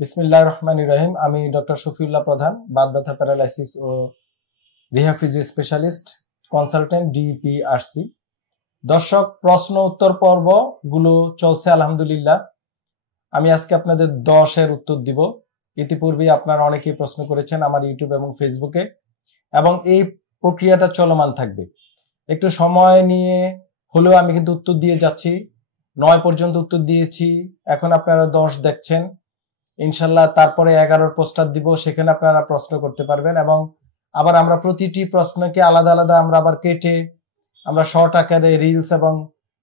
বিসমিল্লাহির রহমানির রহিম। আমি ডক্টর শফিউল্লাহ প্রধান, বাত ব্যথা, প্যারালাইসিস ও rehab physio specialist, consultant, DPRC. দর্শক, প্রশ্ন উত্তর পর্ব গুলো চলছে আলহামদুলিল্লাহ। আমি আজকে আপনাদের 10-এর উত্তর দিব। ইতিপূর্বে আপনারা অনেকেই প্রশ্ন করেছেন আমার ইউটিউব এবং ফেসবুকে, এবং এই প্রক্রিয়াটা চলমান থাকবে। একটু সময় নিয়ে হলেও আমি কিন্তু উত্তর দিয়ে যাচ্ছি। 9 পর্যন্ত উত্তর দিয়েছি, এখন আপনারা 10 দেখছেন। ইনশাল্লাহ তারপরে 11 পোস্টার দিব, সেখানে আপনারা প্রশ্ন করতে পারবেন। এবং আবার আমরা প্রতিটি প্রশ্নকে আলাদা আলাদা আমরা আবার কেটে আমরা শর্ট আকারে রিলস এবং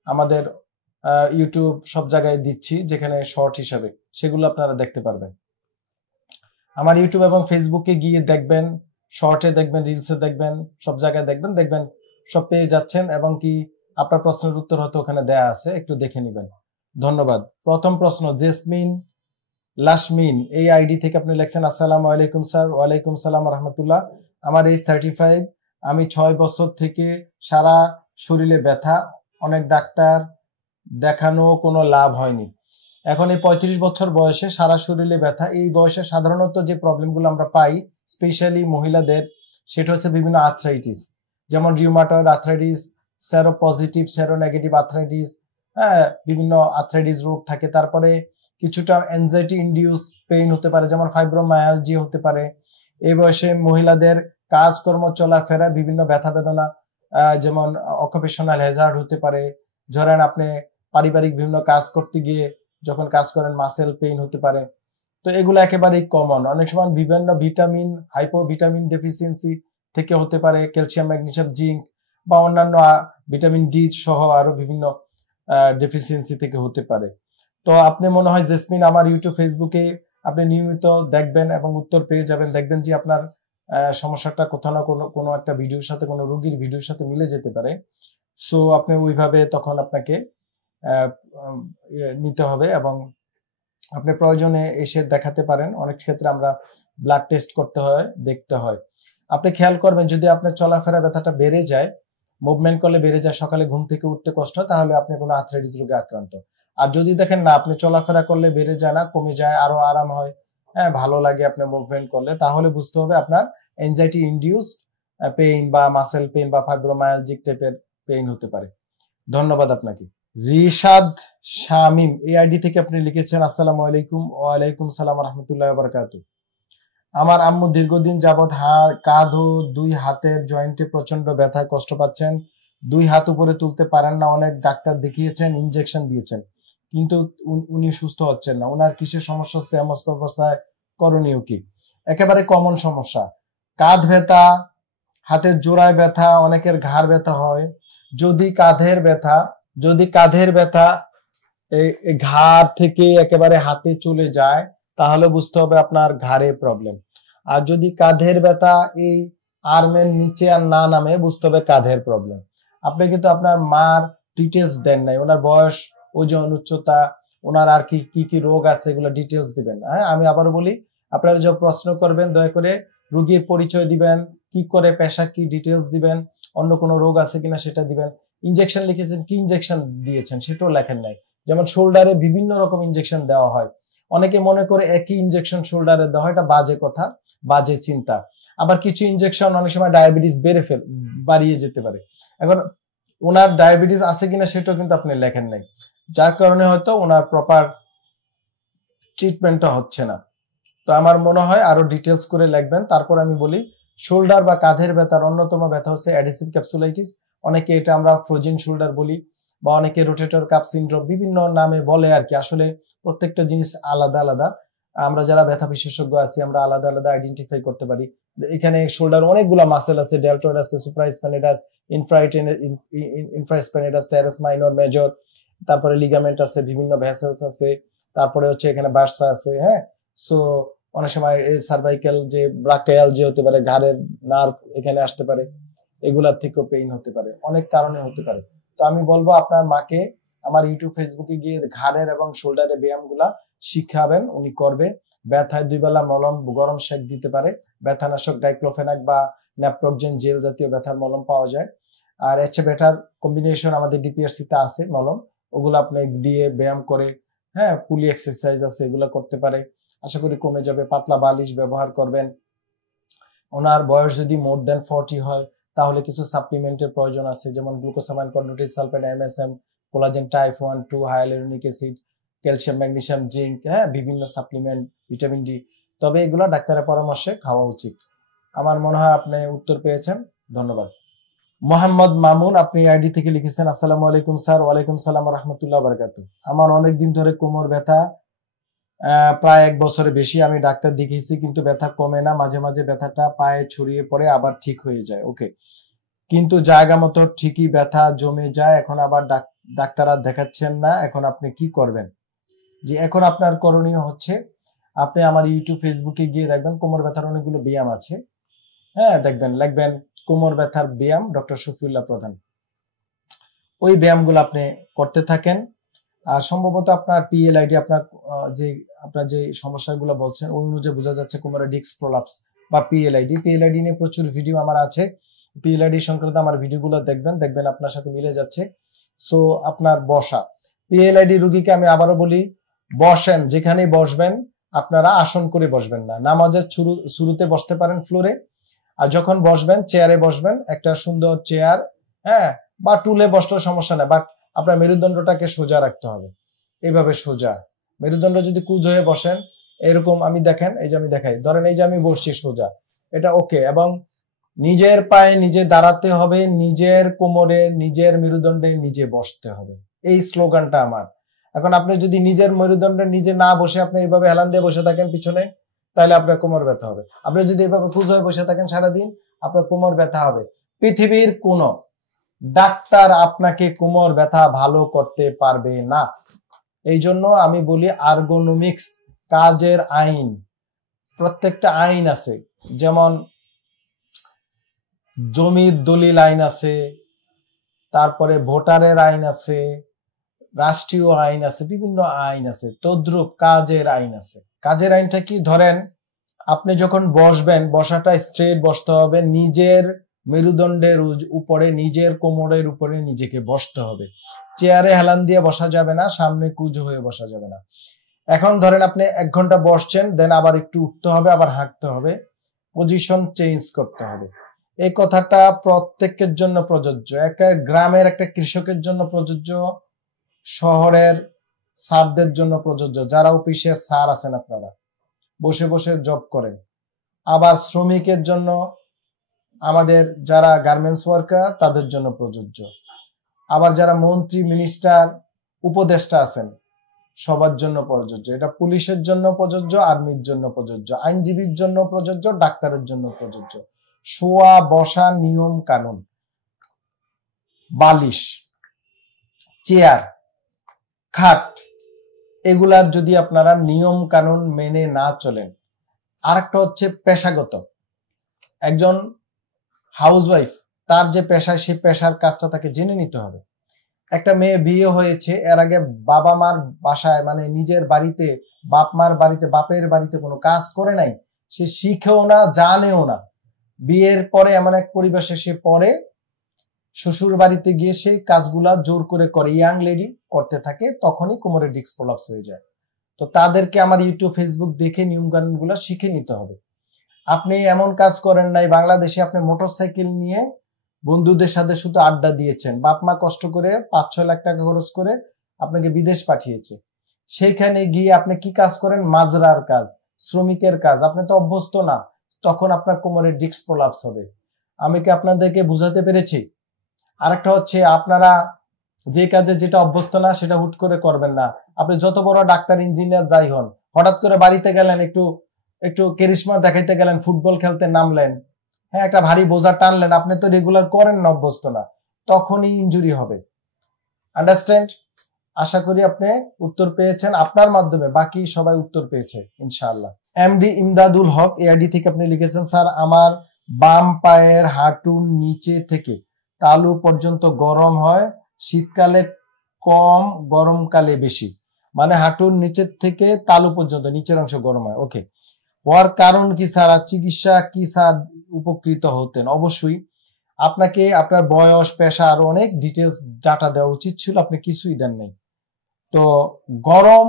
আমাদের ইউটিউব সব জায়গায় দিচ্ছি, যেখানে শর্ট হিসাবে সেগুলো আপনারা দেখতে পারবেন। আমার ইউটিউব এবং ফেসবুকে গিয়ে দেখবেন, শর্টে দেখবেন, রিলসে দেখবেন, সব জায়গায় দেখবেন সব পেয়ে যাচ্ছেন। এবং কি আপনার প্রশ্নের উত্তর হয়তো ওখানে দেয়া আছে, একটু দেখে নেবেন। ধন্যবাদ। প্রথম প্রশ্ন, জেসমিন লাশমিন এই আইডি থেকে আপনি লিখছেন, আসসালামু আলাইকুম স্যার। ওয়ালাইকুম সালাম রহমতুল্লাহ। আমার এজ 35। আমি 6 বছর থেকে সারা শরীরে ব্যথা, অনেক ডাক্তার দেখানো, কোনো লাভ হয়নি। এখন এই 35 বছর বয়সে সারা শরীরে ব্যথা। এই বয়সে সাধারণত যে প্রবলেমগুলো আমরা পাই, স্পেশালি মহিলাদের, সেটা হচ্ছে বিভিন্ন আর্থ্রাইটিস, যেমন rheumatoid arthritis, সেরো positive, সেরো negative arthritis, হ্যাঁ, বিভিন্ন আর্থ্রাইটিস রোগ থাকে। তারপরে কিছুটা অ্যাংজাইটি ইনডিউস পেইন হতে পারে, যেমন ফাইব্রোমায়ালজি হতে পারে। এই বয়সে মহিলাদের কাজকর্ম চলাফেরা বিভিন্ন ব্যথা বেদনা, যেমন অকুপেশনাল হ্যাজার্ড হতে পারে। ধরেন আপনি পারিবারিক বিভিন্ন কাজ করতে গিয়ে যখন কাজ করেন মাসেল পেইন হতে পারে। তো এগুলো একেবারেই কমন। অনেক সময় বিভিন্ন ভিটামিন, হাইপোভিটামিন ডেফিসিয়েন্সি থেকে হতে পারে, ক্যালসিয়াম, ম্যাগনেসিয়াম, জিঙ্ক বা অন্যান্য ভিটামিন ডি সহ আরো বিভিন্ন ডেফিসিয়েন্সি থেকে হতে পারে। তো আপনি মনে হয় জেসমিন আমার ইউটিউব ফেসবুকে আপনি নিয়মিত দেখবেন এবং উত্তর পেয়ে যাবেন। দেখবেন যে আপনার সমস্যাটা কোথাও না কোনো একটা ভিডিওর সাথে, কোনো রোগীর ভিডিওর সাথে মিলে যেতে পারে। সো আপনি ওইভাবে তখন আপনাকে নিতে হবে এবং আপনি প্রয়োজনে এসে দেখাতে পারেন। অনেক ক্ষেত্রে আমরা ব্লাড টেস্ট করতে হয়, দেখতে হয়। আপনি খেয়াল করবেন, যদি আপনার চলাফেরা ব্যথাটা বেড়ে যায়, মুভমেন্ট করলে বেড়ে যায়, সকালে ঘুম থেকে উঠতে কষ্ট, তাহলে আপনি কোনো আর্থ্রাইটিস রোগে আক্রান্ত। আর যদি দেখেন না, আপনি চলাফেরা করলে বেড়ে যায় না, কমে যায়, আরো আরাম হয়, হ্যাঁ, ভালো লাগে আপনি মুভমেন্ট করলে, তাহলে বুঝতে হবে আপনার এনজাইটি ইনডিউসড পেইন বা মাসেল পেইন বা ফাইব্রোমায়ালজিক টাইপের পেইন হতে পারে। ধন্যবাদ আপনাকে। রিশাদ শামিম এই আইডি থেকে আপনি লিখেছেন, আসসালামু আলাইকুম। ওয়ালাইকুম সালাম রহমতুল্লাহ বারাকাতু। আমার আম্মু দীর্ঘদিন যাবৎ কাঁধ ও 2 হাতের জয়েন্টে প্রচন্ড ব্যথায় কষ্ট পাচ্ছেন। 2 হাত উপরে তুলতে পারেন না। অনেক ডাক্তার দেখিয়েছেন, ইনজেকশন দিয়েছেন, কিন্তু উনি সুস্থ হচ্ছেন না। ওনার কিসের সমস্যা হচ্ছে, এমন অবস্থায় করণীয় কি? একেবারে কমন সমস্যা, কাঁধ ব্যথা, হাতের জোড়ায় ব্যথা, অনেকের ঘাড় ব্যথা হয়। যদি কাঁধের ব্যথা এই ঘাড় থেকে একেবারে হাতে চলে যায়, তাহলে বুঝতে হবে আপনার ঘাড়ে প্রবলেম। আর যদি কাঁধের ব্যথা এই আর্মের নিচে আর না নামে, বুঝতে হবে কাঁধের প্রবলেম। আপনি কিন্তু আপনার মার ডিটেলস দেন নাই, ওনার বয়স, ওজন, উচ্চতা, ওনার আর কি কি রোগ আছে, এগুলো ডিটেলস দিবেন। হ্যাঁ, আমি আবারও বলি, আপনারা যে প্রশ্ন করবেন দয়া করে রোগীর পরিচয় দিবেন, কি করে, পেশা কি, ডিটেলস দিবেন, অন্য কোনো রোগ আছে কিনা সেটা দিবেন। ইনজেকশন লিখেছেন, কি ইনজেকশন দিয়েছেন সেটাও লেখেন নাই। যেমন শোল্ডারে বিভিন্ন রকম ইনজেকশন দেওয়া হয়, অনেকে মনে করে একই ইনজেকশন শোল্ডারে দেওয়া হয়, এটা বাজে কথা, বাজে চিন্তা। আবার কিছু ইনজেকশন অনেক সময় ডায়াবেটিস বাড়িয়ে যেতে পারে। এখন ওনার ডায়াবেটিস আছে কিনা সেটাও কিন্তু আপনি লেখেন নাই, যার কারণে হয়তো ওনার প্রপার ট্রিটমেন্টটা হচ্ছে না। তো আমার মনে হয় আরো ডিটেলস করে লিখবেন। তারপর আমি বলি, শোল্ডার বা কাঁধের ব্যথার অন্যতম ব্যথা হচ্ছে অ্যাডহেসিভ ক্যাপসুলাইটিস। অনেকে এটা আমরা ফ্রোজেন শোল্ডার বলি, বা অনেকে রোটেটর কাপ সিনড্রোম, বিভিন্ন নামে বলে আর কি। আসলে প্রত্যেকটা জিনিস আলাদা আলাদা। আমরা যারা ব্যথা বিশেষজ্ঞ আছি, আমরা আলাদা আলাদা আইডেন্টিফাই করতে পারি। এখানে শোল্ডার অনেকগুলো মাসেল আছে, ডেলটয়েড আছে, সুপ্রাস্পাইনাটাস, ইনফ্রাস্পাইনাটাস, টেরেস মাইনর, মেজর, তারপরে লিগামেন্ট আছে, বিভিন্ন ভেসেলস আছে, তারপরে হচ্ছে এখানে বার্সা আছে। হ্যাঁ, সো অনেক সময় এই সার্ভাইকাল যে ব্রাকিয়াল যে হতে পারে, ঘাড়ের নার্ভ এখানে আসতে পারে, এগুলার থেকেও পেইন হতে পারে, অনেক কারণে হতে পারে। তো আমি বলবো আপনার মাকে আমার ইউটিউব ফেসবুকে গিয়ে ঘাড়ের এবং শোল্ডারের ব্যায়ামগুলা শিখাবেন, উনি করবে। ব্যথায় 2 বেলা মলম, গরম সেক দিতে পারে। ব্যথানাশক ডাইক্লোফেনাক বা ন্যাপ্রোকজেন জেল জাতীয় ব্যথার মলম পাওয়া যায়। আর এর ব্যথার কম্বিনেশন আমাদের ডিপিআরসি তে আছে মলম, ওগুলো আপনি দিয়ে ব্যায়াম করে, হ্যাঁ, পুলি এক্সারসাইজ আছে, এগুলো করতে পারে। আশা করি কমে যাবে। পাতলা বালিশ ব্যবহার করবেন। ওনার বয়স যদি মোর দেন 40 হয় তাহলে কিছু সাপ্লিমেন্টের প্রয়োজন আছে, যেমন গ্লুকোসামাইন, কর্নোটিক sulphate, MSM, collagen type 1, 2, hyaluronic acid, calcium, magnesium, zinc, হ্যাঁ, বিভিন্ন সাপ্লিমেন্ট, ভিটামিন ডি। তবে এগুলো ডাক্তারের পরামর্শে খাওয়া উচিত। আমার মনে হয় আপনি উত্তর পেয়েছেন। ধন্যবাদ। মোহাম্মদ মামুন, আপনি আইডি থেকে লিখেছেন, আসসালামু আলাইকুম স্যার। ওয়ালাইকুম সালাম রহমতুল্লাহ বারাকাতুহু। আমার অনেকদিন ধরে কোমর ব্যথা, প্রায় 1 বছরের বেশি আমি ডাক্তার দেখিয়েছি, কিন্তু ব্যথা কমে না। মাঝে মাঝে ব্যথাটা পায়ে ছড়িয়ে পড়ে আবার ঠিক হয়ে যায়। ওকে, কিন্তু জায়গা মতো ঠিকই ব্যথা জমে যায়। এখন আবার ডাক্তার আর দেখাচ্ছেন না, এখন আপনি কি করবেন? যে এখন আপনার করণীয় হচ্ছে আপনি আমার ইউটিউব, ফেসবুকে গিয়ে দেখবেন কোমর ব্যথার অনেকগুলো ব্যায়াম আছে। হ্যাঁ, দেখবেন, লিখবেন কোমর ব্যথার ব্যায়াম ডক্টর শফিউল্লাহ প্রধান। ওই ব্যায়ামগুলো আপনি করতে থাকেন। আর সম্ভবত আপনার PLID, আপনার যে সমস্যাগুলো বলছেন ওই অনুযায়ী বোঝা যাচ্ছে কোমরে ডিস্ক প্রলাপস বা PLID নিয়ে প্রচুর ভিডিও আমার আছে। PLID সংক্রান্ত আমার ভিডিওগুলো দেখবেন আপনার সাথে মিলে যাচ্ছে। সো আপনার বসা, PLID রোগীকে আমি আবারও বলি, বসেন, যেখানেই বসবেন আপনারা আসন করে বসবেন না। নামাজের শুরুতে বসতে পারেন ফ্লোরে, আর যখন বসবেন চেয়ারে বসবেন, একটা সুন্দর চেয়ার, হ্যাঁ, বা টুলে বসলেও সমস্যা নেই, বাট আপনার মেরুদণ্ডটাকে সোজা রাখতে হবে। এইভাবে সোজা মেরুদণ্ড যদি কুঁজ হয়ে বসেন, এরকম, আমি দেখেন, এই যে আমি দেখাই, ধরেন এই যে আমি বসছি সোজা, এটা ওকে। এবং নিজের পায়ে নিজে দাঁড়াতে হবে, নিজের কোমরে, নিজের মেরুদণ্ডে নিজে বসতে হবে। এই স্লোগানটা আমার। এখন আপনি যদি নিজের মেরুদণ্ডে নিজে না বসে আপনি এইভাবে হেলান দিয়ে বসে থাকেন পিছনে, তাহলে আপনার কোমর ব্যথা হবে। আপনি যদি এইভাবে কুঁজ হয়ে বসে থাকেন সারাদিন, আপনার কোমর ব্যথা হবে। পৃথিবীর কোনো ডাক্তার আপনাকে কোমর ব্যথা ভালো করতে পারবে না। এই জন্য আমি বলি আর্গোনমিক্স, কাজের আইন, প্রত্যেকটা আইন আছে, যেমন জমির দলিল আইন আছে, তারপরে ভোটারের আইন আছে, রাষ্ট্রীয় আইন আছে, বিভিন্ন আইন আছে, তদ্রূপ কাজের আইন আছে। কাজের আইনটা কি? ধরেন আপনি যখন বসবেন, বসাটা স্ট্রেট বসতে হবে, নিজের মেরুদণ্ডের উপরে, নিজের কোমরের উপরে নিজেকে বসতে হবে। চেয়ারে হেলান দিয়ে বসা যাবে না, সামনে কুঁজ হয়ে বসা যাবে না। এখন ধরেন আপনি 1 ঘন্টা বসছেন, দেন আবার একটু উঠতে হবে, আবার হাঁটতে হবে, পজিশন চেঞ্জ করতে হবে। এই কথাটা প্রত্যেকের জন্য প্রযোজ্য। একটা গ্রামের একটা কৃষকের জন্য প্রযোজ্য, শহরের স্যারদের জন্য প্রযোজ্য, যারা অফিসের স্যার আছেন আপনারা বসে বসে জব করেন। আবার শ্রমিকের জন্য, আমাদের যারা গার্মেন্টস ওয়ার্কার তাদের জন্য প্রযোজ্য। আবার যারা মন্ত্রী, মিনিস্টার, উপদেষ্টা আছেন সবার জন্য প্রযোজ্য। এটা পুলিশের জন্য প্রযোজ্য, আর্মির জন্য প্রযোজ্য, আইনজীবীর জন্য প্রযোজ্য, ডাক্তারের জন্য প্রযোজ্য। শোয়া বসা নিয়ম কানুন, বালিশ, চেয়ার, খাট, এগুলার যদি আপনারা নিয়ম কানুন মেনে না চলেন। আরেকটা হচ্ছে পেশাগত, একজন হাউসওয়াইফ, তার যে পেশায়, সে পেশার কাজটা তাকে জেনে নিতে হবে। একটা মেয়ে বিয়ে হয়েছে, এর আগে বাবা মার বাসায়, মানে নিজের বাড়িতে, বাপ মার বাড়িতে, বাপের বাড়িতে কোনো কাজ করে নাই, সে শিখেও না, জানেও না। বিয়ের পরে এমন এক পরিবেশে সে পড়ে, শ্বশুর বাড়িতে গিয়ে সেই কাজগুলা জোর করে করে, ইয়াং লেডি করতে থাকে, তখনই কোমরে ডিস্ক প্রলাপস হয়ে যায়। তো তাদেরকে আমার ইউটিউব, ফেসবুক দেখে নিয়ম কানুন গুলা শিখে নিতে হবে। আপনি এমন কাজ করেন নাই, বাংলাদেশে আপনি মোটরসাইকেল নিয়ে বন্ধুদের সাথে শুধু আড্ডা দিয়েছেন, বাপ মা কষ্ট করে 5-6 লাখ টাকা খরচ করে আপনাকে বিদেশ পাঠিয়েছে, সেইখানে গিয়ে আপনি কি কাজ করেন? মাজরার কাজ, শ্রমিকের কাজ, আপনি তো অভ্যস্ত না, তখন আপনার কোমরে ডিস্ক প্রলাপস হবে। আমি কি আপনাদেরকে বুঝাতে পেরেছি? আরেকটা হচ্ছে, আপনারা যে কাজে যেটা অভ্যস্ত না সেটা হুট করে করবেন না। আপনি যত বড় ডাক্তার, ইঞ্জিনিয়ার যাই হন, হঠাৎ করে বাড়িতে গেলেন, একটু কেরিশমা দেখাইতে গেলেন, ফুটবল খেলতে নামলেন, হ্যাঁ, একটা ভারী বোঝা টানলেন, আপনি তো রেগুলার করেন না, অভ্যস্ত না, তখনই ইনজুরি হবে। আন্ডারস্ট্যান্ড? আশা করি আপনি উত্তর পেয়েছেন, আপনার মাধ্যমে বাকি সবাই উত্তর পেয়েছে ইনশাআল্লাহ। MD ইমদাদুল হক, AID থেকে আপনি লিখেছেন, স্যার আমার বাম পায়ের হাঁটুর নিচে থেকে তালু পর্যন্ত গরম হয়, শীতকালে কম, গরমকালে বেশি। মানে হাঁটুর নিচের থেকে তালু পর্যন্ত নিচের অংশ গরম হয়। ওকে, হওয়ার কারণ কি স্যার? চিকিৎসা কি স্যার উপকৃত হতেন? অবশ্যই। আপনাকে আপনার বয়স, পেশা, আরো অনেক ডিটেলস ডাটা দেওয়া উচিত ছিল, আপনি কিছুই দেন নাই। তো গরম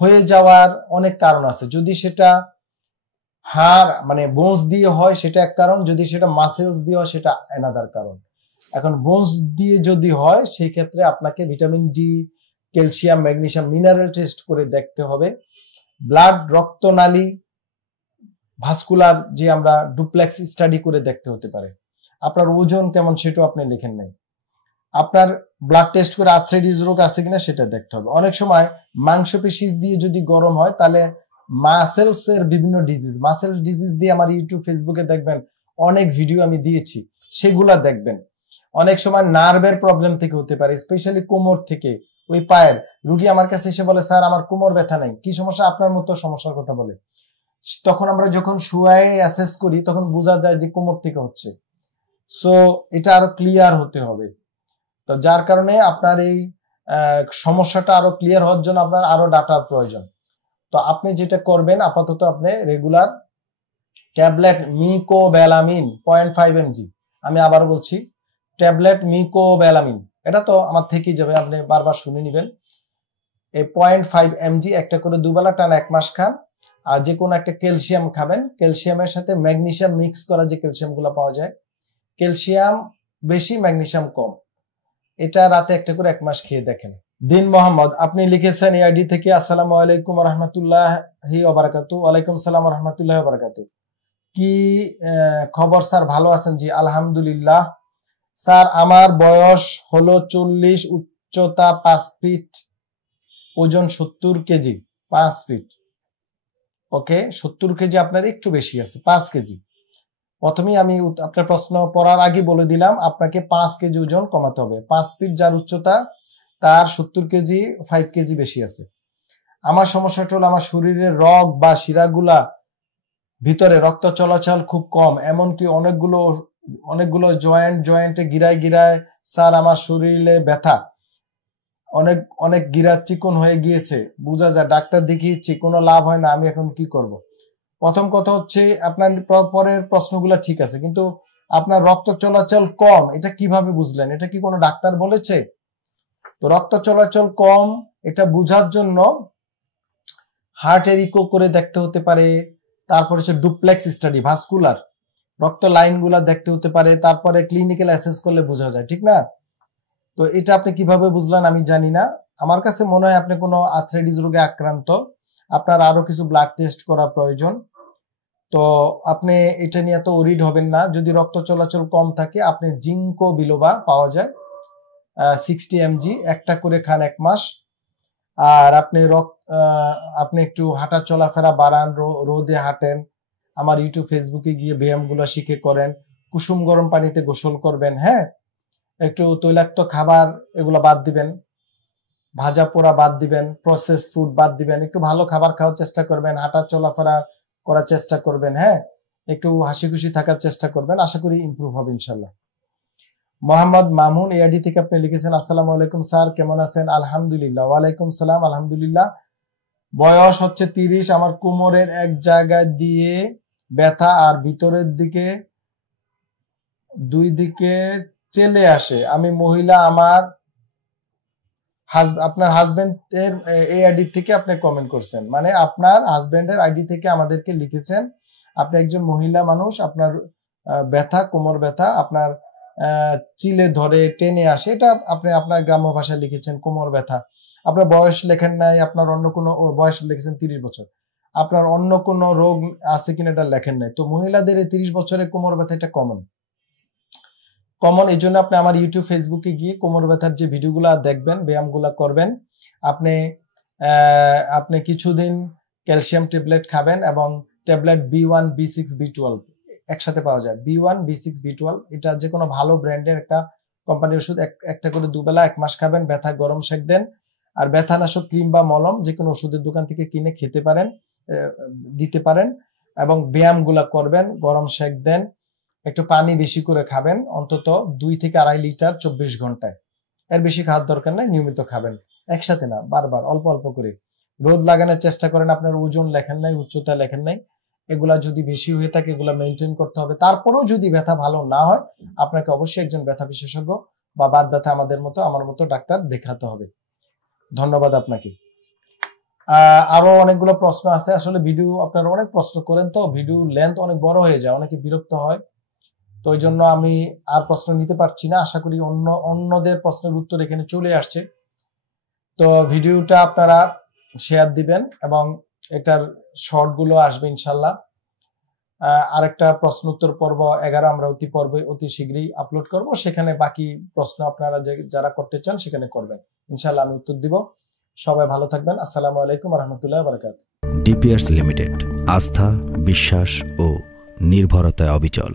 হয়ে যাওয়ার অনেক কারণ আছে। যদি সেটা হাড় মানে বোনস দিয়ে হয় সেটা এক কারণ, যদি সেটা মাসেলস দিয়ে হয় সেটা অ্যানাদার কারণ। এখন বোনস দিয়ে যদি হয় সেই ক্ষেত্রে আপনাকে vitamin D, calcium, magnesium, mineral test করে দেখতে হবে। ব্লাড, রক্তনালী, ভাস্কুলার যে আমরা ডুপ্লেক্স স্টাডি করে দেখতে হতে পারে। আপনার ওজন কেমন সেটাও আপনি লিখেন নাই। আপনার ব্লাড টেস্ট করে আর্থ্রাইটিস রোগ আছে কিনা সেটা দেখতে হবে। অনেক সময় মাংসপেশি দিয়ে যদি গরম হয় তাহলে মাসেলস এর বিভিন্ন ডিজিজ, মাসেলস ডিজিজ দিয়ে আমার ইউটিউব, ফেসবুকে দেখবেন অনেক ভিডিও আমি দিয়েছি, সেগুলা দেখবেন। অনেক সময় নার্ভের প্রবলেম থেকে হতে পারে, স্পেশালি কোমর থেকে, ওই পায়ের। রুগী আমার কাছে এসে বলে স্যার আমার কোমর ব্যথা নাই, কি সমস্যা? আপনার মতো সমস্যার কথা বলে। তখন আমরা যখন শুয়ে অ্যাসেস করি তখন বোঝা যায় যে কোমর থেকে হচ্ছে। সো এটা আরো ক্লিয়ার হতে হবে। তো যার কারণে আপনার এই সমস্যাটা আরো ক্লিয়ার হওয়ার জন্য আপনার আরো ডাটার প্রয়োজন। তো আপনি যেটা করবেন, আপাতত আপনি রেগুলার ট্যাবলেট মিকোব্যালামিন 0.5 mg, আমি আবার বলছি ট্যাবলেট মিকোব্যালামিন, এটা তো আমার থেকেই যাবে, আপনি বারবার শুনে নেবেন। এই 0.5 mg একটা করে দুবেলা টানা 1 মাস খান। আর যে কোনো একটা ক্যালসিয়াম খাবেন, ক্যালসিয়ামের সাথে ম্যাগনেসিয়াম মিক্স করা যে ক্যালসিয়াম গুলো পাওয়া যায়, ক্যালসিয়াম বেশি ম্যাগনেসিয়াম কম, এটা রাতে একটা করে 1 মাস খেয়ে দেখেন। দিন মোহাম্মদ আপনি লিখেছেন এআইডি থেকে, আসসালামু আলাইকুম ওয়া রাহমাতুল্লাহি ওয়া বারাকাতুহু। ওয়ালাইকুম সালাম ওয়া রাহমাতুল্লাহি ওয়া বারাকাতুহু। কি খবর স্যার, ভালো আছেন? জি আলহামদুলিল্লাহ। স্যার আমার বয়স হলো 40, উচ্চতা 5 ফিট, ওজন 70 কেজি। 5 ফিট, ওকে। 70 কেজি আপনার একটু বেশি আছে, 5 কেজি। প্রথমেই আমি আপনার প্রশ্ন পড়ার আগে বলে দিলাম আপনাকে 5 কেজি ওজন কমাতে হবে। 5 ফিট যার উচ্চতা তার 70 কেজি 5 কেজি বেশি আছে। আমার সমস্যাটা হলো আমার শরীরের রগ বা শিরাগুলা ভিতরে রক্ত চলাচল খুব কম, এমনকি অনেকগুলো জয়েন্টে গিরায় স্যার আমার শরীরে ব্যথা, অনেক গিরা চিকন হয়ে গিয়েছে, বোঝা যায়, ডাক্তার দেখিয়েছি কোনো লাভ হয় না, আমি এখন কি করব? প্রথম কথা হচ্ছে আপনার পরের প্রশ্নগুলো ঠিক আছে, কিন্তু আপনার রক্ত চলাচল কম এটা কিভাবে বুঝলেন? এটা কি কোনো ডাক্তার বলেছে? তো রক্ত চলাচল কম এটা বোঝার জন্য হার্টের ইকো করে দেখতে হতে পারে, তারপর হচ্ছে ডুপ্লেক্স স্টাডি, ভাস্কুলার রক্ত লাইনগুলা দেখতে হতে পারে, তারপরে ক্লিনিক্যাল অ্যাসেস করলে বোঝা যায়, ঠিক না? তো এটা আপনি কিভাবে বুঝলেন আমি জানি না, আমার কাছে মনে হয় আপনি কোনো আর্থ্রাইটিস রোগে আক্রান্ত, আপনার আরো কিছু ব্লাড টেস্ট করা প্রয়োজন। তো আপনি এটা নিয়ে তো ওরিড হবেন না। যদি রক্ত চলাচল কম থাকে আপনি জিঙ্কো বিলোবা পাওয়া যায় 60 mg, একটা করে খান 1 মাস। আর আপনি একটু হাঁটা চলাফেরা বাড়ান, রোদে হাঁটেন, আমার ইউটিউব ফেসবুকে গিয়ে ব্যায়ামগুলো শিখে করেন, কুসুম গরম পানিতে গোসল করবেন, হ্যাঁ, একটু তৈলাক্ত খাবার এগুলো বাদ দিবেন, ভাজা পোড়া বাদ দিবেন, প্রসেস ফুড বাদ দিবেন, একটু ভালো খাবার খাওয়ার চেষ্টা করবেন, হাঁটা চলাফেরা করার চেষ্টা করবেন, হ্যাঁ, একটু হাসি খুশি থাকার চেষ্টা করবেন, আশা করি ইমপ্রুভ হবে ইনশাল্লাহ। মোহাম্মদ মামুন এআইডি থেকে আপনি লিখেছেন, আসসালামু আলাইকুম স্যার, কেমন আছেন? আলহামদুলিল্লাহ। ওয়ালাইকুম সালাম, আলহামদুলিল্লাহ। বয়স হচ্ছে 30, আমার কোমরের এক জায়গায় দিয়ে ব্যথা আর ভিতরের দিকে 2 দিকে চেলে আসে। আমি মহিলা, আমার আপনার হাজবেন্ডের আইডি থেকে আপনি কমেন্ট করছেন, মানে আপনার হাজবেন্ডের আইডি থেকে আমাদেরকে লিখেছেন, আপনি একজন মহিলা মানুষ, আপনার ব্যথা, কোমর ব্যথা আপনার চিলে ধরে টেনে আসে, এটা আপনি আপনার গ্রাম্য ভাষায় লিখেছেন কোমর ব্যথা। আপনার বয়স লেখেন নাই, আপনার অন্য কোনো বয়স লিখেছেন 30 বছর, আপনার অন্য কোনো রোগ আছে কিনা এটা লেখেন নাই। তো মহিলাদের এই 30 বছরের কোমর ব্যথা এটা কমন, এই জন্য আপনি আমার ইউটিউব ফেসবুকে গিয়ে কোমর ব্যথার যে ভিডিওগুলা দেখবেন, ব্যায়ামগুলা করবেন। আপনি কিছুদিন ক্যালসিয়াম ট্যাবলেট খাবেন এবং ট্যাবলেট B1 B6 B12 একসাথে পাওয়া যায়, B1 B6 B12, এটা যে কোনো ভালো ব্র্যান্ডের একটা কোম্পানির ওষুধ, একটা করে দুবেলা 1 মাস খাবেন, ব্যথা গরম সেক দেন। আর ব্যথানাশক ক্রিম বা মলম যে কোনো ওষুধের দোকান থেকে কিনে খেতে পারেন, দিতে পারেন, এবং ব্যায়ামগুলা করবেন, গরম সেক দেন, একটু পানি বেশি করে খাবেন, অন্তত 2 থেকে 2.5 লিটার 24 ঘন্টায়, এর বেশি খাওয়ার দরকার নাই, নিয়মিত খাবেন, একসাথে না, বারবার অল্প অল্প করে। রোদ লাগানোর চেষ্টা করেন, আপনার ওজন লেখেন নাই, উচ্চতা লেখেন নাই, এগুলা যদি বেশি হয়ে থাকে এগুলা মেনটেন করতে হবে। তারপরেও যদি ব্যথা ভালো না হয় আপনাকে অবশ্যই একজন ব্যথা বিশেষজ্ঞ বা বাত ব্যথা আমার মতো ডাক্তার দেখাতে হবে। ধন্যবাদ আপনাকে। আরো অনেকগুলো প্রশ্ন আছে। আসলে ভিডিও আপনারা অনেক প্রশ্ন করেন, তো ভিডিও লেন্থ অনেক বড় হয়ে যায়, অনেকে বিরক্ত হয়। তো ওই জন্য আমি আর প্রশ্ন নিতে পারছি না। আশা করি অন্যদের প্রশ্নের উত্তর এখানে চলে আসছে। তো ভিডিওটা আপনারা শেয়ার দিবেন এবং এটার শর্ট গুলো আসবে ইনশাল্লাহ। আরেকটা প্রশ্ন উত্তর পর্ব 11 আমরা অতি শীঘ্রই আপলোড করব। সেখানে বাকি প্রশ্ন আপনারা যারা করতে চান সেখানে করবেন, ইনশাল্লাহ আমি উত্তর দিব। সবাই ভালো থাকবেন। আসসালামু আলাইকুম রহমতুল্লাহ বারাকাত। ডিপিআরসি লিমিটেড, আস্থা, বিশ্বাস ও নির্ভরতায় অবিচল।